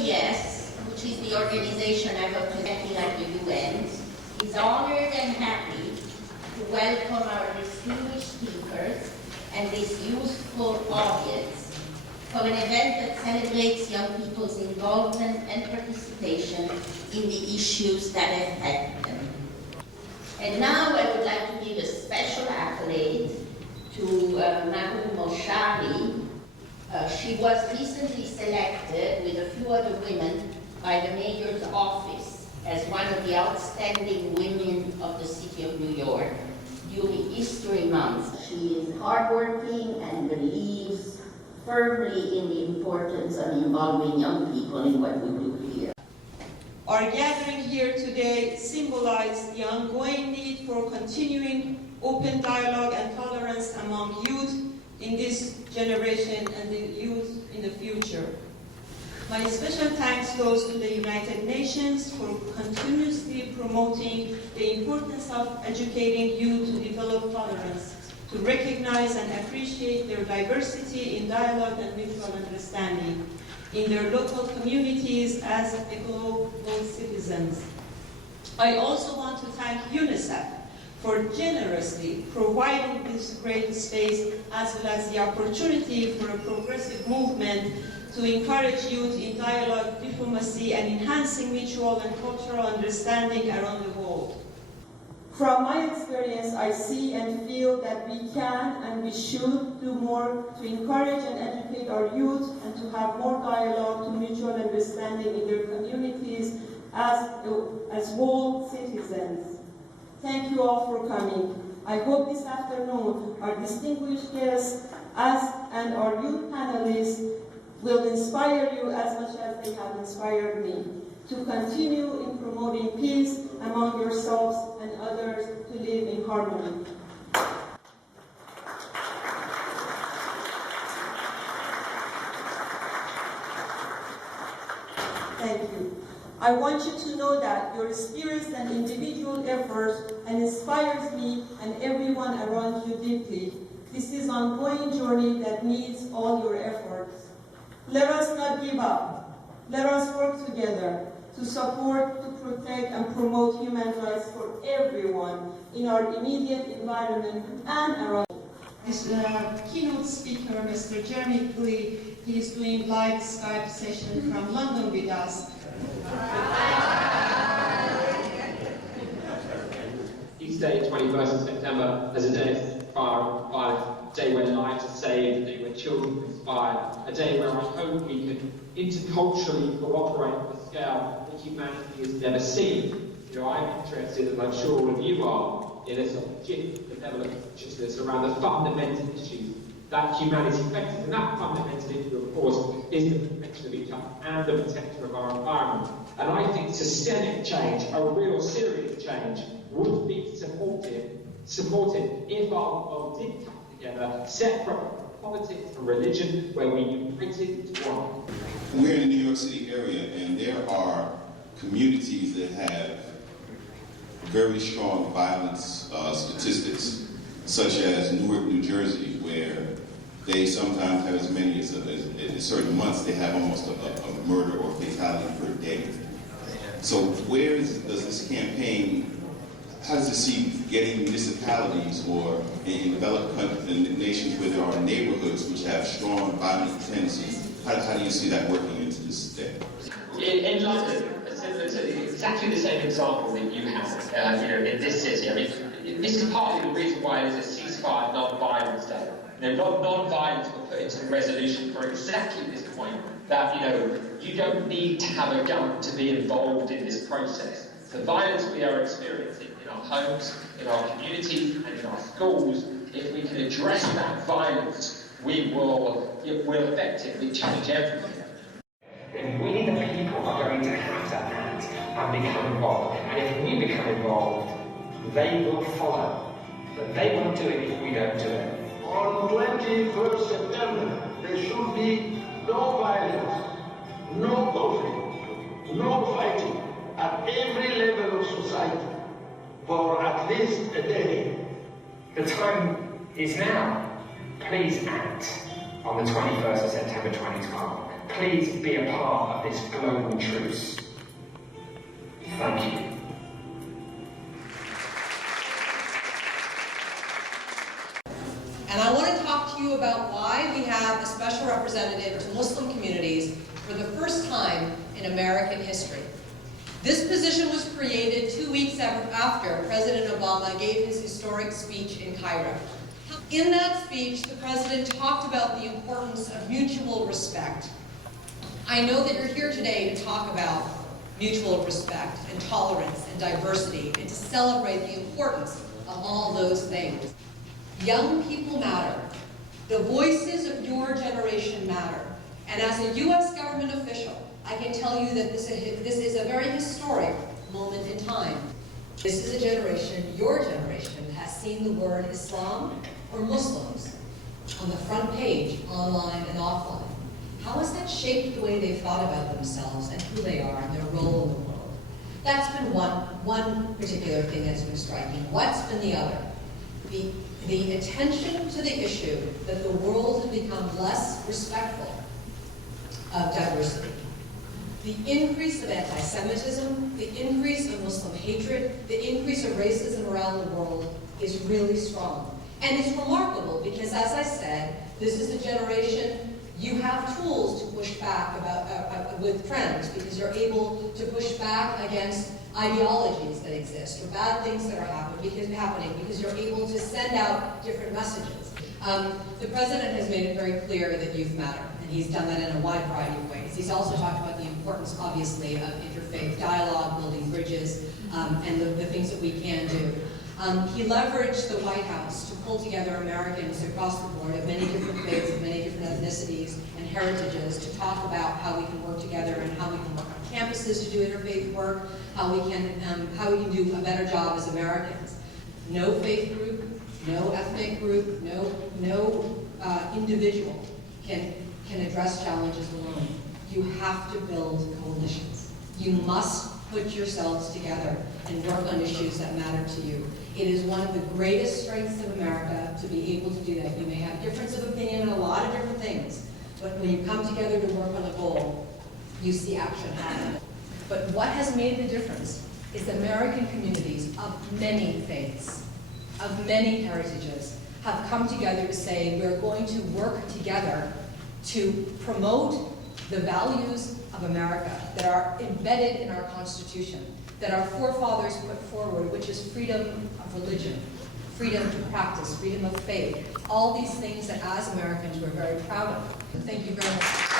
UAS, which is the organization I represent at the UN, is honored and happy to welcome our distinguished speakers and this youthful audience for an event that celebrates young people's involvement and participation in the issues that affect them. And now I would like to give a special accolade to Mahou Moshari. She was recently selected with a few other women by the mayor's office as one of the outstanding women of the city of New York during History Month. She is hardworking and believes firmly in the importance of involving young people in what we do here. Our gathering here today symbolizes the ongoing need for continuing open dialogue and tolerance among youth in this generation and the youth in the future. My special thanks goes to the United Nations for continuously promoting the importance of educating youth to develop tolerance, to recognize and appreciate their diversity in dialogue and mutual understanding in their local communities as global citizens. I also want to thank UNICEF for generously providing this great space as well as the opportunity for a progressive movement to encourage youth in dialogue, diplomacy, and enhancing mutual and cultural understanding around the world. From my experience, I see and feel that we can and we should do more to encourage and educate our youth and to have more dialogue to mutual understanding in their communities as whole citizens. Thank you all for coming. I hope this afternoon our distinguished guests and our youth panelists will inspire you as much as they have inspired me to continue in promoting peace among yourselves and others to live in harmony. Thank you. I want you to know that your experience and individual efforts inspires me and everyone around you deeply. This is an ongoing journey that needs all your efforts. Let us not give up. Let us work together to support, to protect, and promote human rights for everyone in our immediate environment and around. This keynote speaker, Mr. Jeremy Glee, he is doing live Skype session from London with us. Each day, 21st of September, as a day of fire, a day where lives are saved, a day where children are inspired, a day where I hope we can interculturally cooperate on a scale that humanity has never seen. You know, I'm interested, and I'm sure all of you are, in a sort of shift the level of consciousness around the fundamental issues that humanity faces. And that fundamental issue, of course, is the protection of each other and the protection of our environment. And I think systemic change, a real serious change, would be supported if our world did come together, separate from politics and religion, where we united into one. We're in the New York City area, and there are communities that have very strong violence statistics, such as Newark, New Jersey, where they sometimes have as many as in certain months, they have almost a murder or fatality per day. So does this campaign, how does it see getting municipalities or in developed nations where there are neighborhoods which have strong violent tendencies, how do you see that working into this day? In London, exactly the same example that you have in this city. I mean, this is partly the reason why there's a ceasefire non-violence day. Non-violence will put into the resolution for exactly this point, that you don't need to have a gun to be involved in this process. The violence we are experiencing in our homes, in our communities, and in our schools, if we can address that violence, it will effectively change everything. We, the people, are going to have to act and become involved. And if we become involved, they will follow. But they won't do it if we don't do it. On 21st September, there should be no violence, no conflict, no fighting at every level of society for at least a day. The time is now. Please act. on the 21st of September 2012. Please be a part of this global truce. Thank you. And I want to talk to you about why we have a special representative to Muslim communities for the first time in American history. This position was created 2 weeks after President Obama gave his historic speech in Cairo. In that speech, the president talked about the importance of mutual respect. I know that you're here today to talk about mutual respect and tolerance and diversity and to celebrate the importance of all those things. Young people matter. The voices of your generation matter. And as a U.S. government official, I can tell you that this is a very historic moment in time. This is a generation, your generation, has seen the word Islam or Muslims on the front page, online and offline. How has that shaped the way they've thought about themselves and who they are and their role in the world? That's been one particular thing that's been striking. What's been the other? The attention to the issue that the world has become less respectful of diversity. The increase of anti-Semitism, the increase of Muslim hatred, the increase of racism around the world is really strong. And it's remarkable because, as I said, this is a generation, you have tools to push back with trends because you're able to push back against ideologies that exist or bad things that are happening because you're able to send out different messages. The president has made it very clear that youth matter, and he's done that in a wide variety of ways. He's also talked about the importance, obviously, of interfaith dialogue, building bridges, and the things that we can do. He leveraged the White House to pull together Americans across the board of many different faiths, of many different ethnicities and heritages to talk about how we can work together and how we can work on campuses to do interfaith work, how we can do a better job as Americans. No faith group, no ethnic group, no individual can address challenges alone. You have to build coalitions. You must put yourselves together and work on issues that matter to you. It is one of the greatest strengths of America to be able to do that. You may have difference of opinion on a lot of different things, but when you come together to work on a goal, you see action happen. But what has made the difference is that American communities of many faiths, of many heritages, have come together to say we're going to work together to promote the values of America that are embedded in our Constitution, that our forefathers put forward, which is freedom of religion, freedom to practice, freedom of faith, all these things that as Americans we're very proud of. Thank you very much.